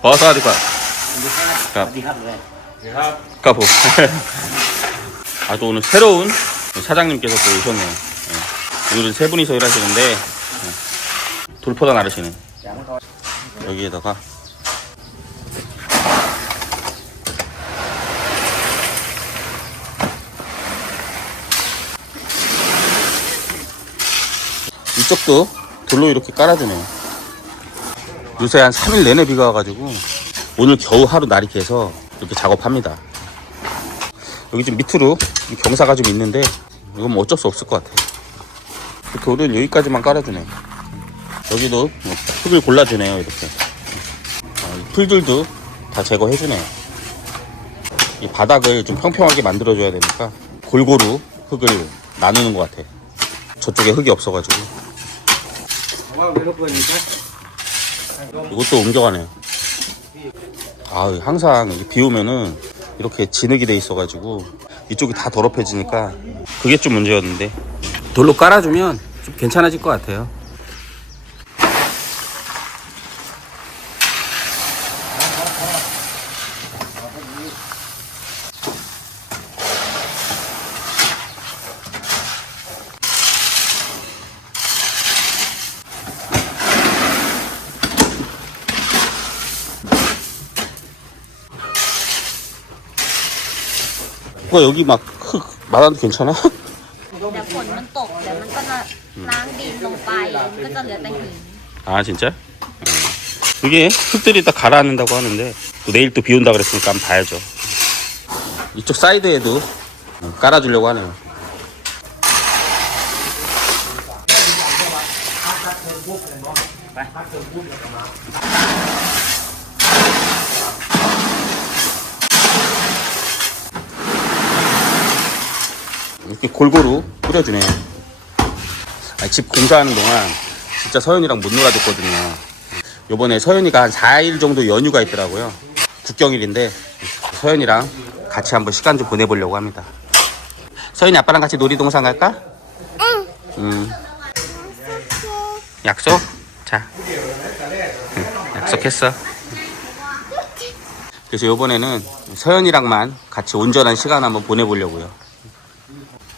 ขอสวัสดีครับ ครับ สวัสดีครับเลยครับผม 아, 네. 아주 오늘 새로운 사장님께서 또 오셨네요. 예. 오늘은 세 분이서 일하시는데 예. 돌포다 나르시는 여기에다가 이쪽도 돌로 이렇게 깔아주네요. 요새 한 3일 내내 비가 와가지고 오늘 겨우 하루 날이 개서 이렇게 작업합니다. 여기 좀 밑으로 경사가 좀 있는데 이건 뭐 어쩔 수 없을 것 같아요. 그 돌은 여기까지만 깔아주네. 여기도 뭐 흙을 골라주네요 이렇게. 아, 이 풀들도 다 제거해주네요. 이 바닥을 좀 평평하게 만들어줘야 되니까 골고루 흙을 나누는 것 같아. 저쪽에 흙이 없어가지고 이것도 옮겨가네요. 아, 항상 이비 오면은 이렇게 진흙이 돼 있어가지고 이쪽이 다 더럽혀지니까 그게 좀 문제였는데 돌로 깔아주면 좀 괜찮아질 것 같아요. 뭐 여기 막 흙 많아도 괜찮아? เดี๋ยวฝนมันตก เดี๋ยวมันก็จะล้างดินลงไป มันก็จะเหลือแต่หิน 아 진짜? 어. 이게 흙들이 다 가라앉는다고 하는데 또 내일 또 비 온다 그랬으니까 한번 봐야죠. 이쪽 사이드에도 깔아주려고 하네요. 이렇게 골고루 뿌려주네요. 아니, 집 공사하는 동안 진짜 서연이랑 못 놀아줬거든요. 요번에 서연이가 한 4일 정도 연휴가 있더라고요. 국경일인데 서연이랑 같이 한번 시간 좀 보내보려고 합니다. 서연이 아빠랑 같이 놀이동산 갈까? 응. 약속? 자. 응, 약속했어. 그래서 요번에는 서연이랑만 같이 온전한 시간 한번 보내보려고요. เอ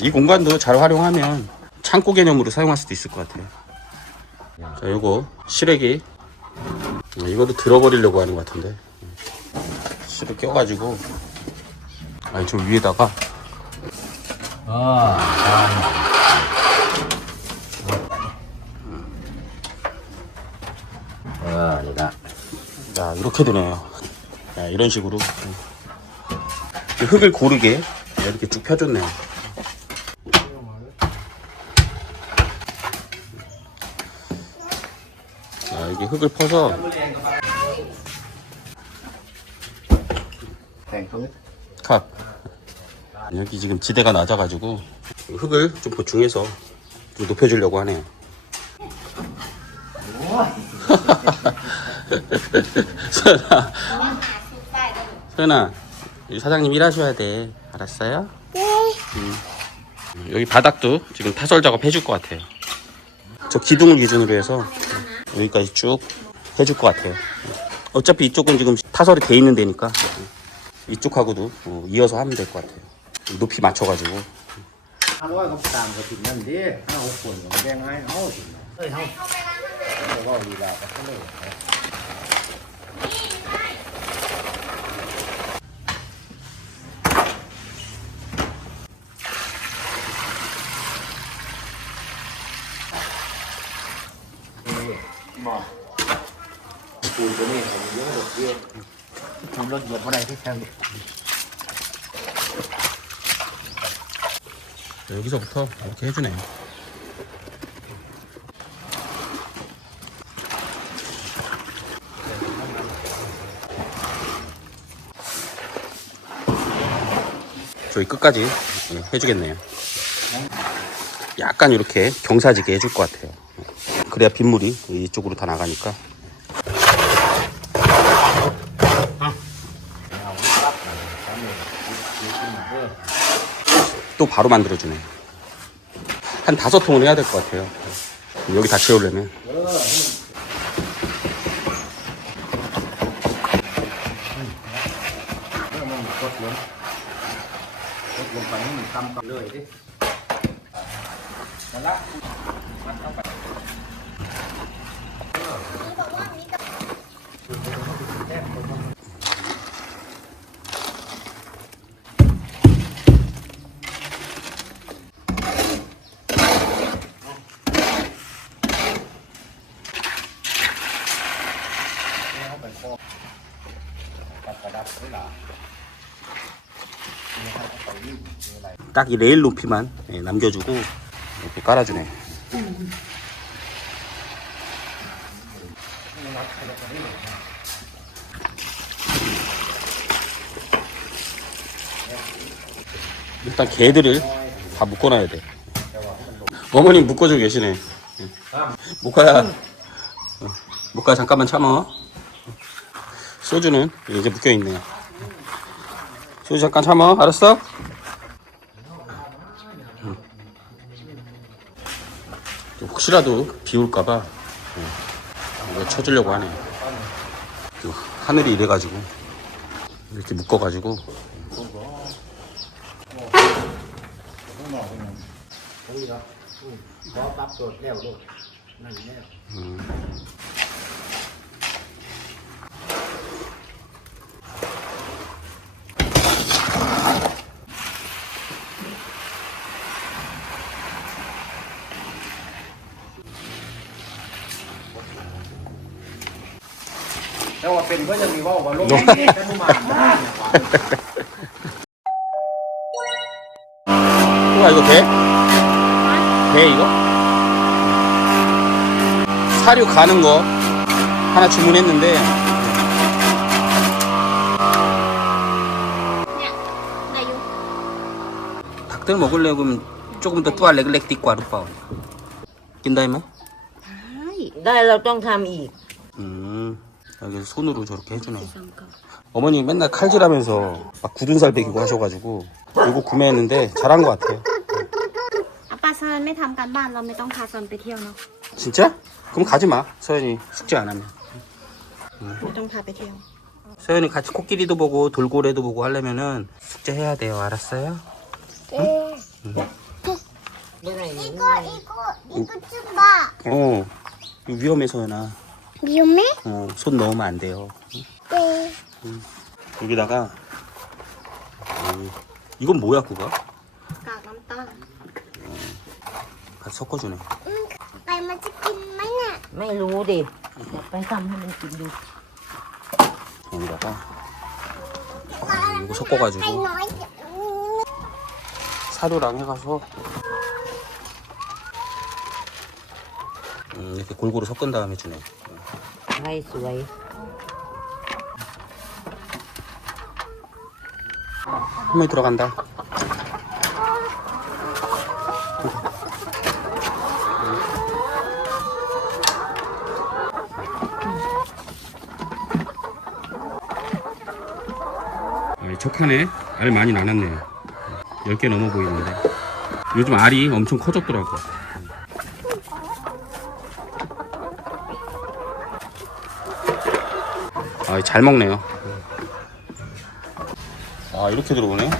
이 공간도 잘 활용하면 창고 개념으로 사용할 수도 있을 것 같아요 자 요거 실외기 아, 이거도 들어버리려고 하는 것 같은데 실을 껴가지고 아니 저 위에다가 아, 아. 아, 아니다. 자, 이렇게 되네요. 자, 이런 식으로 흙을 고르게 이렇게 쭉 펴줬네요. 흙을 퍼서. 네, 컵 여기 지금 지대가 낮아가지고 흙을 좀 보충해서 좀 높여주려고 하네요. 선아. 선아 사장님 일하셔야 돼. 알았어요? 네. 음. 여기 바닥도 지금 타설 작업 해줄 것 같아요. 저 기둥을 기준으로 해서 여기까지 쭉 해줄 것 같아요. 어차피 이쪽은 지금 타설이 돼 있는 데니까 이쪽하고도 어, 이어서 하면 될 것 같아요. 높이 맞춰가지고. 한 500원 그 다음 거 뒷면데 한 5분, 500원 한 9시. 500원 이라고 하려고. 물론 이거보다 세세하게 네, 여기서부터 이렇게 해주네요. 저희 끝까지 해주겠네요. 약간 이렇게 경사지게 해줄 것 같아요. 그래야 빗물이 이쪽으로 다 나가니까 바로 만들어주네. 한 다섯 통은 해야 될 것 같아요. 여기 다 채우려면. 딱 이 레일 높이만 예, 남겨주고 이렇게 깔아주네. 일단 개들을 다 묶어놔야 돼. 어머님 묶어주고 계시네. 어, 모카 잠깐만 참어. 소주는 이제 묶여 있네요. 소주 잠깐 참어, 알았어? 혹시라도 비 올까봐 어, 이거 쳐주려고 하네. 또 하늘이 이래가지고 이렇게 묶어가지고 Đâu mà pin có nhân bị vô và lúc Đúng. cái cái mà 우와 이거 배? 배 이거? 사료 가는 거 하나 주문했는데 Nè, này vô. 닭들 먹으려면 조금 더 뚜아 렉렉 띠과 루파 낀다이마? ได้เราต้องทำอีก 음 여기 손으로 저렇게 해주네. 어머니 맨날 칼질하면서 막 굳은 살 베기고 하셔가지고 이거 구매했는데 잘한 것 같아요. 아빠 서연 매 담간 반 러미 동 가선 베티어너. 진짜? 그럼 가지 마. 서연이 숙제 안 하면. 우동 다 베티어. 서연이 같이 코끼리도 보고 돌고래도 보고 하려면은 숙제 해야 돼요. 알았어요? 네. 응. 이거 이거 이거 좀 봐. 어. 위험해 서연아. 위험해? 어, 손 넣으면 안 돼요 네. 여기다가 음, 이건 뭐야 그거? กากน้ำตาล 같이 섞어주네 응. 나 맛이 김만아. ไม่รู้ดิเดี๋ยวไปทำให้มันกินดู 여기다가 아, 이거 섞어가지고 아이 너희. 음. 사료랑 해가서 음, 이렇게 골고루 섞은 다음에 주네 ใบสวย 할머니 들어간다 첫 칸에 알 많이 나눴네요 10개 넘어 보이는데 요즘 알이 엄청 커졌더라고 아, 잘 먹네요. 아 이렇게 들어오네?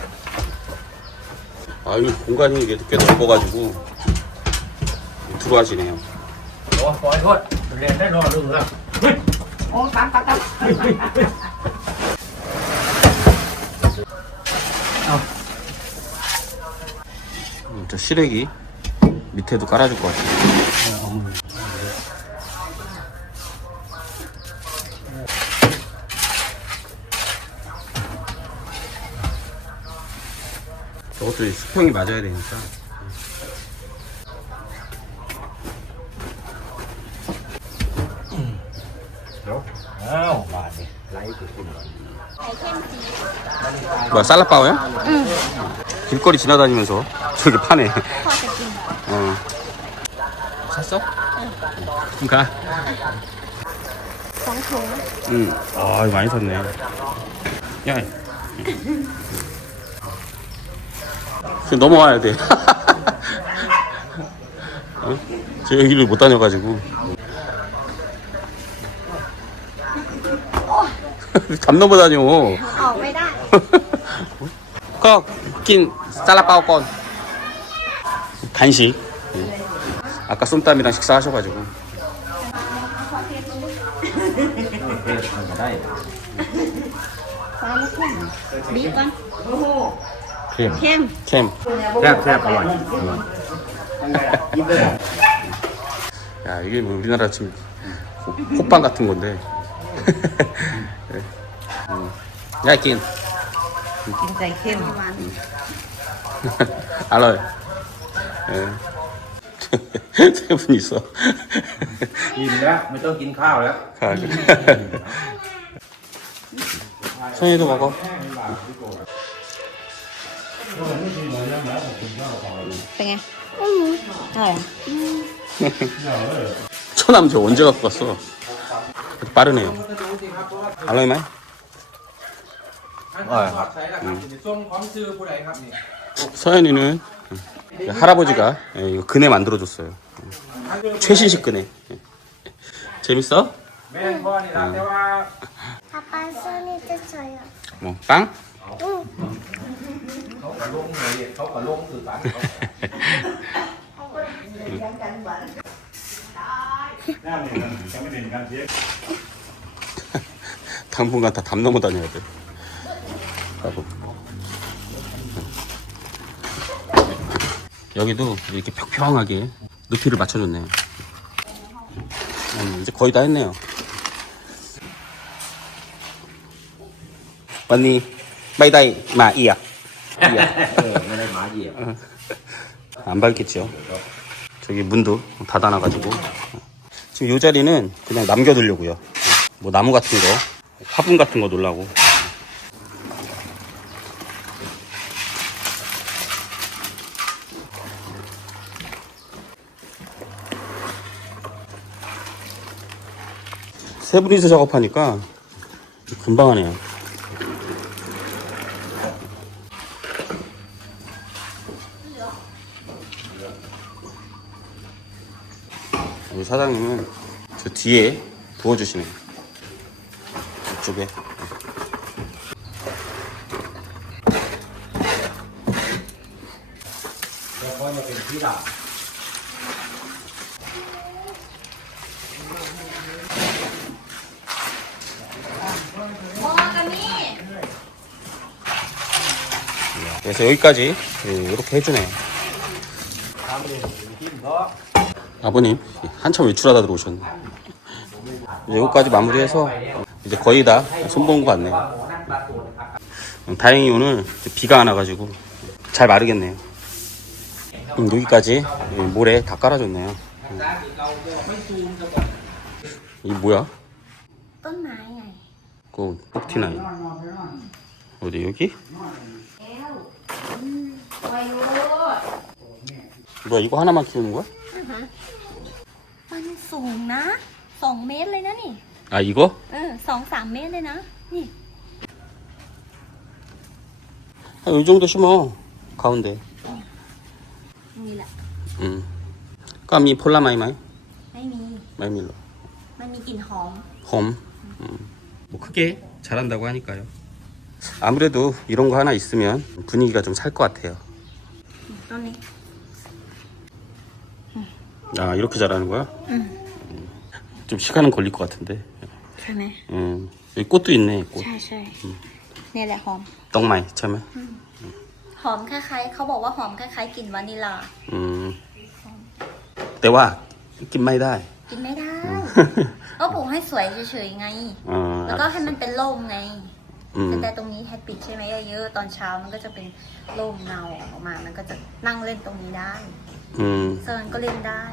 아 이 공간이 이게 꽤 넓어가지고 들어와지네요. 저 시래기 밑에도 깔아줄 것 같아요 저것도 수평이 맞아야 되니까 음. 음. 음. 뭐야 살라빠오야? 응. 길거리 지나다니면서 저기 파네 어. 샀어? 응. 그럼 가. 응. 아, 이거 많이 샀네. 야. 지금 넘어와야 돼 어? 저 여기를 못 다녀가지고 담 넘어 다녀 ออกไม่ได้ 거낀 쌀라빠오 건 간식 예. 아까 쏨땀이랑 식사하셔가지고 ได้ บีบก่อน เข้ม เข้ม 캠 แซ่บแซ่บอร่อยกินเลย 야 이게 뭐 우리나라 지금 호- 호빵 같은 건데 예. 음. 야낀 กินใส่เข้ม 알아요 예. 세 분 있어 กินแล้วไม่ต้องกินข้าวแล้ว 가. 성희도 먹어 เป็นไงอร่อย 처남 저 언제 갖고 왔어 빠르네요 알로이만 อร่อยครับ 서현이는 할아버지가 예, 이거 그네 만들어줬어요. 최신식 그네. 예. 재밌어? แม่พ่อนี่ละแต่ว่า 아빠 손이 뜯어요. 뭐 빵? 응. เขากระลงเลยเขากระลงคือกัน 당분간 다 담 넘어 다녀야 돼. 하고. 여기도 이렇게 평평하게 높이를 맞춰줬네요. 음, 이제 거의 다 했네요. 언니, 마이다이 마이야. 이야. 예, 얘네 말이에요. 안 밝겠죠. 저기 문도 닫아놔가지고. 지금 이 자리는 그냥 남겨두려고요. 뭐 나무 같은 거, 화분 같은 거 놀라고. 세 분이서 작업하니까 금방 하네요. 우리 사장님은 저 뒤에 부어주시네요. 이쪽에. 그래서 여기까지 예, 이렇게 해주네요. 아버님 한참 외출하다 들어오셨네 이제 여기까지 마무리해서 이제 거의 다 손본 것 같네요 음, 다행히 오늘 비가 안 와가지고 잘 마르겠네요 음, 여기까지 모래 다 깔아줬네요 음. 이 뭐야? 꽃 폭티나이 그 어디 여기? 뭐야 이거 하나만 키우는 거야? มันสูงนะสองเมตรเลยนะนี่ 아 이거? เออสองสามเมตรเลยนะ นี่ 아, 이 정도 심어 가운데 นี่แหละ 음 까미 폴라마이마이 ไม่มี 마이밀로 มันมีกลิ่นหอม 홈 음. 뭐 크게 잘한다고 하니까요 아무래도 이런 거 하나 있으면 분위기가 좀 살 것 같아요 ต้นนี้ 아 이렇게 잘하는 거야? 음. 좀 시간은 걸릴 것 같은데 ใช่ไหม 음 여기 꽃도 있네 꽃 ใช่ใช่เนี่ยแหละหอม 떡마이 참에 หอมคล้ายๆ เขาบอกว่าหอมคล้ายๆกลิ่นวานิลลา 음 때와 낀마이 다 กินไม่ได้ ก็ปลูกให้สวยเฉยๆไง 어 แล้วก็ให้มันเป็นร่มไง 음 แต่ตรงนี้แฮปปิดใช่ไหมเยอะๆตอนเช้ามันก็จะเป็นร่มเงาออกมา มันก็จะนั่งเล่นตรงนี้ได้ 음 เซิร์นก็เล่นได้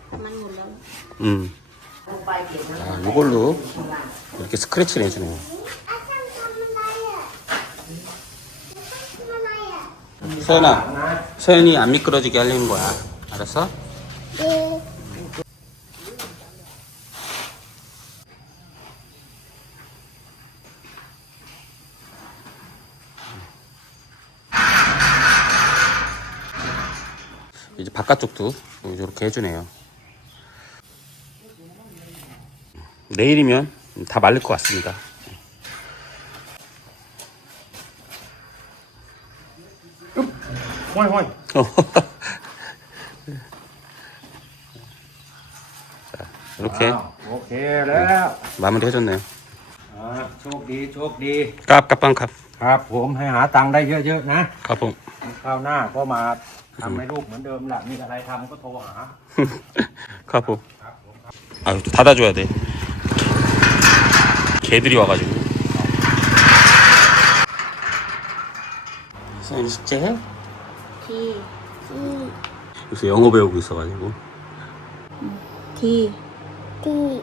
음. 아, 이걸로 이렇게 스크래치를 해주는 거. 서연아, 서연이 안 미끄러지게 하려는 거야. 알았어? 네. 이제 바깥쪽도 이렇게 해주네요. 내일이면 다 말릴 것 같습니다. Hoi hoi. 자, 이렇게 โอเคแล้ว 마무리 해줬네요. อ่าโชคดีโชคดี 깝, 깝빵, 깝. ครับผมให้หาตังค์ได้เยอะๆนะ 가봉. คราวหน้าก็มาทำให้ลูกเหมือนเดิมแหละมีอะไรทำก็โทรหา 가봉. 아, 또 닫아줘야 돼. 개들이 와가지고. 서연이 숙제해? ที่ 요새 영어 배우고 있어가지고. ที่ 띠.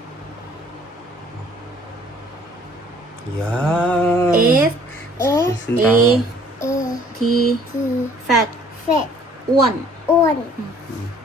이야. F 에. 쓴다. A 에. T 티. แฟต 펫. อ้วน 온. 음.